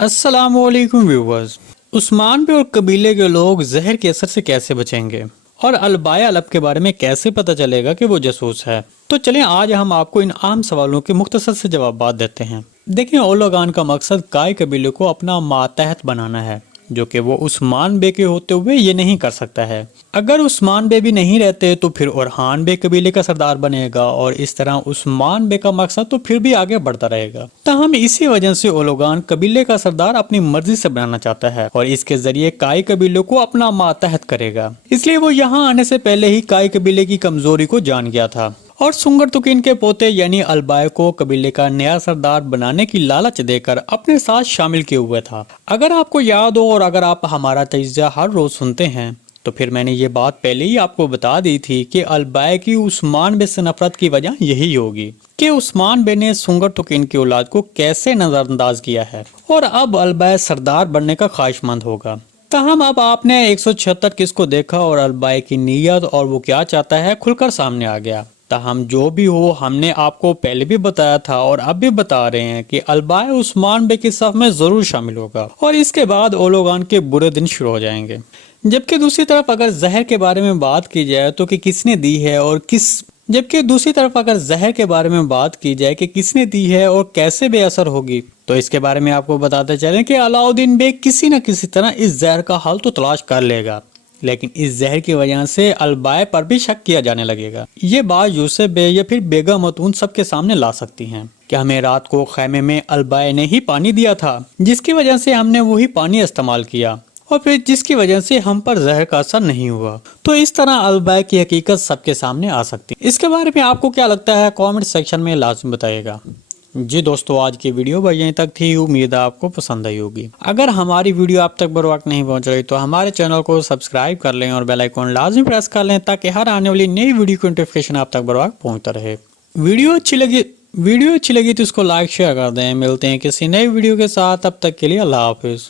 अस्सलाम वालेकुम व्यूवर्स। उस्मान बे और कबीले के लोग जहर के असर से कैसे बचेंगे और अलबाया अलब के बारे में कैसे पता चलेगा कि वो जासूस है। तो चलें आज हम आपको इन आम सवालों के मुख्तसर से जवाब देते हैं। देखें, ओलोगान का मकसद काय कबीले को अपना मातहत बनाना है, जो कि वो उस्मान बे के होते हुए ये नहीं कर सकता है। अगर उस्मान बे भी नहीं रहते तो फिर ओरहान बे कबीले का सरदार बनेगा और इस तरह उस्मान बे का मकसद तो फिर भी आगे बढ़ता रहेगा। ताहम इसी वजह से ओलोगान कबीले का सरदार अपनी मर्जी से बनाना चाहता है और इसके जरिए काय कबीले को अपना मातहत करेगा। इसलिए वो यहाँ आने से पहले ही काय कबीले की कमजोरी को जान गया था और सुंगर तुकिन के पोते यानी अलबाय को कबीले का नया सरदार बनाने की लालच देकर अपने साथ शामिल किए हुए था। अगर आपको याद हो और अगर आप हमारा तजिया हर रोज सुनते हैं तो फिर मैंने ये बात पहले ही आपको बता दी थी कि अलबाय की उस्मान बे से नफरत की वजह यही होगी कि उस्मान बे ने सुंगर तुकिन की औलाद को कैसे नजरअंदाज किया है और अब अलबाय सरदार बनने का ख्वाहिशमंद होगा। ताहम अब आपने 176 किस को देखा और अलबाय की नीयत और वो क्या चाहता है खुलकर सामने आ गया। ताहम जो भी हो, हमने आपको पहले भी बताया था और अब भी बता रहे हैं कि अलबाय उस्मान बे की सफ में जरूर शामिल होगा और इसके बाद ओलोगान के बुरे दिन शुरू हो जाएंगे। जबकि दूसरी तरफ अगर जहर के बारे में बात की जाए तो कि किसने दी है और किसने दी है और कैसे बेअसर होगी, तो इसके बारे में आपको बताते चलें कि अलाउद्दीन बेग किसी न किसी तरह इस जहर का हल तो तलाश कर लेगा, लेकिन इस जहर की वजह से अलबाय पर भी शक किया जाने लगेगा। ये बात यूसुफ बे या फिर बेगम मतून सबके सामने ला सकती हैं कि हमें रात को खैमे में अलबाय ने ही पानी दिया था, जिसकी वजह से हमने वही पानी इस्तेमाल किया और फिर जिसकी वजह से हम पर जहर का असर नहीं हुआ। तो इस तरह अलबाय की हकीकत सबके सामने आ सकती है। इसके बारे में आपको क्या लगता है कमेंट सेक्शन में लाजमी बताइएगा। जी दोस्तों, आज की वीडियो बस यहीं तक थी। उम्मीद है आपको पसंद आई होगी। अगर हमारी वीडियो आप तक बर वक्त नहीं पहुंच रही तो हमारे चैनल को सब्सक्राइब कर लें और बेल आइकन लाजमी प्रेस कर लें ताकि हर आने वाली नई वीडियो की नोटिफिकेशन आप तक बर वक्त पहुंचता रहे। वीडियो अच्छी लगी तो इसको लाइक शेयर कर दें। मिलते हैं किसी नई वीडियो के साथ, तब तक के लिए अल्लाह हाफिज।